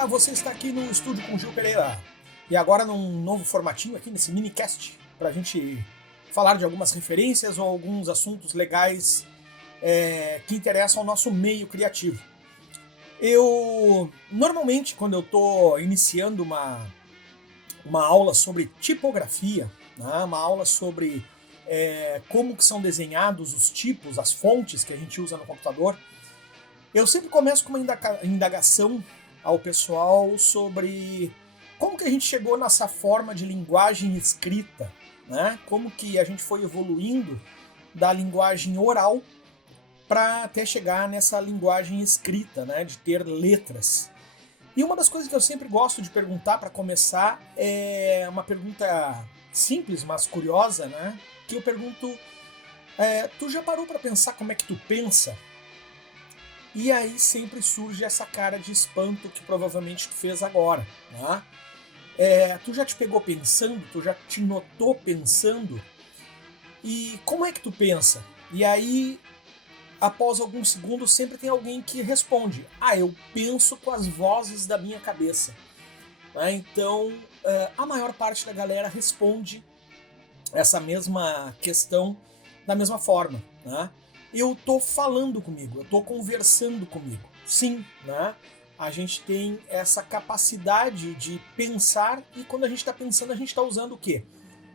Olá, você está aqui no estúdio com o Gil Pereira. E agora num novo formatinho aqui, nesse minicast, para a gente falar de algumas referências ou alguns assuntos legais que interessam ao nosso meio criativo. Eu, normalmente, quando eu estou iniciando uma aula sobre tipografia, né, uma aula sobre como que são desenhados os tipos, as fontes que a gente usa no computador, eu sempre começo com uma indagação ao pessoal sobre como que a gente chegou nessa forma de linguagem escrita, né? Como que a gente foi evoluindo da linguagem oral para até chegar nessa linguagem escrita, né? De ter letras. E uma das coisas que eu sempre gosto de perguntar para começar é uma pergunta simples, mas curiosa, né? Que eu pergunto, tu já parou para pensar como é que tu pensa? E aí sempre surge essa cara de espanto que provavelmente tu fez agora, né? Tu já te pegou pensando? Tu já te notou pensando? E como é que tu pensa? E aí, após alguns segundos, sempre tem alguém que responde: eu penso com as vozes da minha cabeça. Né? Então, a maior parte da galera responde essa mesma questão da mesma forma, né? Eu tô falando comigo, eu tô conversando comigo. Sim, né? A gente tem essa capacidade de pensar e quando a gente está pensando, a gente está usando o quê?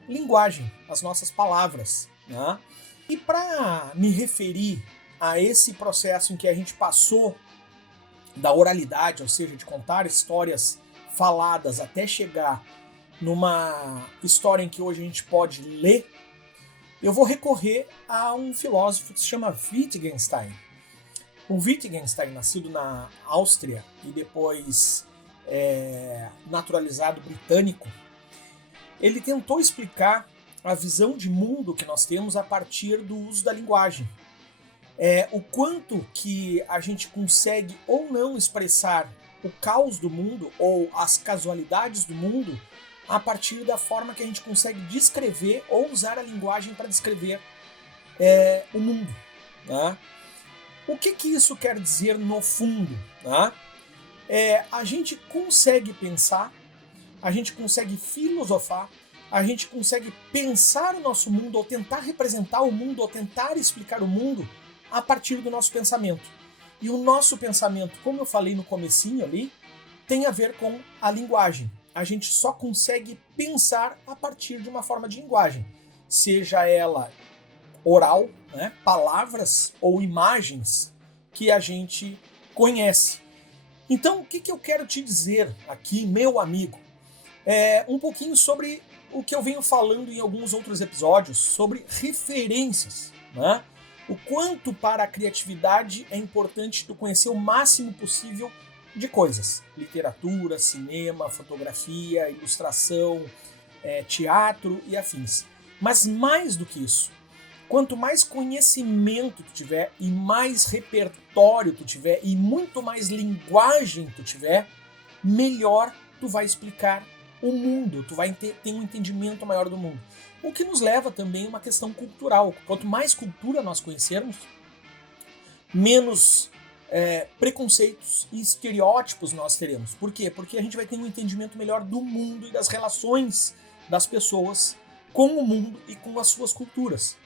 Linguagem, as nossas palavras, né? E para me referir a esse processo em que a gente passou da oralidade, ou seja, de contar histórias faladas até chegar numa história em que hoje a gente pode ler, eu vou recorrer a um filósofo que se chama Wittgenstein. O Wittgenstein, nascido na Áustria e depois naturalizado britânico, ele tentou explicar a visão de mundo que nós temos a partir do uso da linguagem. O quanto que a gente consegue ou não expressar o caos do mundo ou as casualidades do mundo a partir da forma que a gente consegue descrever ou usar a linguagem para descrever o mundo. Né? O que isso quer dizer no fundo? Né? A gente consegue pensar, a gente consegue filosofar, a gente consegue pensar o nosso mundo ou tentar representar o mundo ou tentar explicar o mundo a partir do nosso pensamento. E o nosso pensamento, como eu falei no comecinho ali, tem a ver com a linguagem. A gente só consegue pensar a partir de uma forma de linguagem, seja ela oral, né, palavras ou imagens que a gente conhece. Então, o que eu quero te dizer aqui, meu amigo, um pouquinho sobre o que eu venho falando em alguns outros episódios, sobre referências, né? O quanto para a criatividade é importante tu conhecer o máximo possível de coisas. Literatura, cinema, fotografia, ilustração, teatro e afins. Mas mais do que isso, quanto mais conhecimento tu tiver e mais repertório tu tiver e muito mais linguagem tu tiver, melhor tu vai explicar o mundo, tu vai ter um entendimento maior do mundo. O que nos leva também a uma questão cultural. Quanto mais cultura nós conhecermos, menos preconceitos e estereótipos nós teremos. Por quê? Porque a gente vai ter um entendimento melhor do mundo e das relações das pessoas com o mundo e com as suas culturas.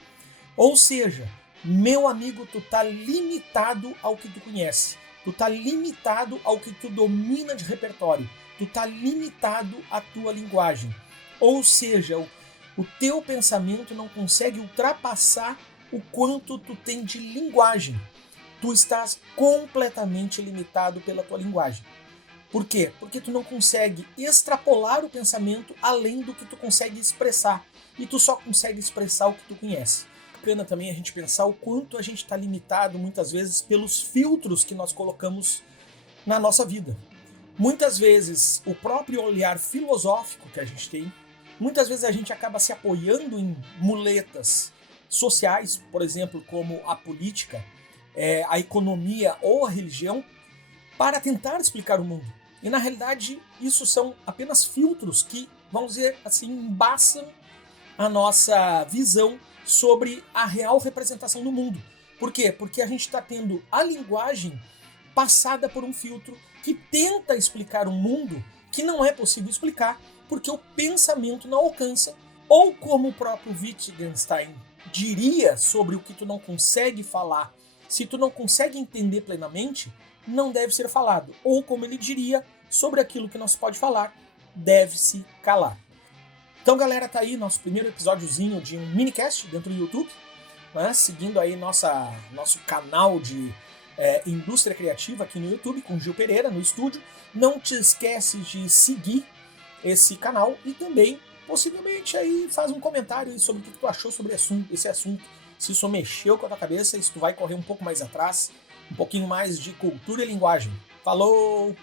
Ou seja, meu amigo, tu tá limitado ao que tu conhece. Tu tá limitado ao que tu domina de repertório. Tu tá limitado à tua linguagem. Ou seja, o teu pensamento não consegue ultrapassar o quanto tu tem de linguagem. Tu estás completamente limitado pela tua linguagem. Por quê? Porque tu não consegue extrapolar o pensamento além do que tu consegue expressar. E tu só consegue expressar o que tu conhece. Bacana também a gente pensar o quanto a gente está limitado muitas vezes pelos filtros que nós colocamos na nossa vida. Muitas vezes o próprio olhar filosófico que a gente tem, muitas vezes a gente acaba se apoiando em muletas sociais, por exemplo, como a política, a economia ou a religião, para tentar explicar o mundo. E na realidade isso são apenas filtros que, vamos dizer assim, embaçam a nossa visão sobre a real representação do mundo. Por quê? Porque a gente está tendo a linguagem passada por um filtro que tenta explicar um mundo que não é possível explicar porque o pensamento não alcança, ou como o próprio Wittgenstein diria sobre o que tu não consegue falar, se tu não consegue entender plenamente, não deve ser falado, ou como ele diria, sobre aquilo que não se pode falar, deve-se calar. Então, galera, tá aí nosso primeiro episódiozinho de um minicast dentro do YouTube, né? Seguindo aí nosso canal de indústria criativa aqui no YouTube, com Gil Pereira, no estúdio. Não te esquece de seguir esse canal e também, possivelmente, aí faz um comentário aí sobre o que tu achou sobre esse assunto, se isso mexeu com a tua cabeça, se tu vai correr um pouco mais atrás, um pouquinho mais de cultura e linguagem. Falou!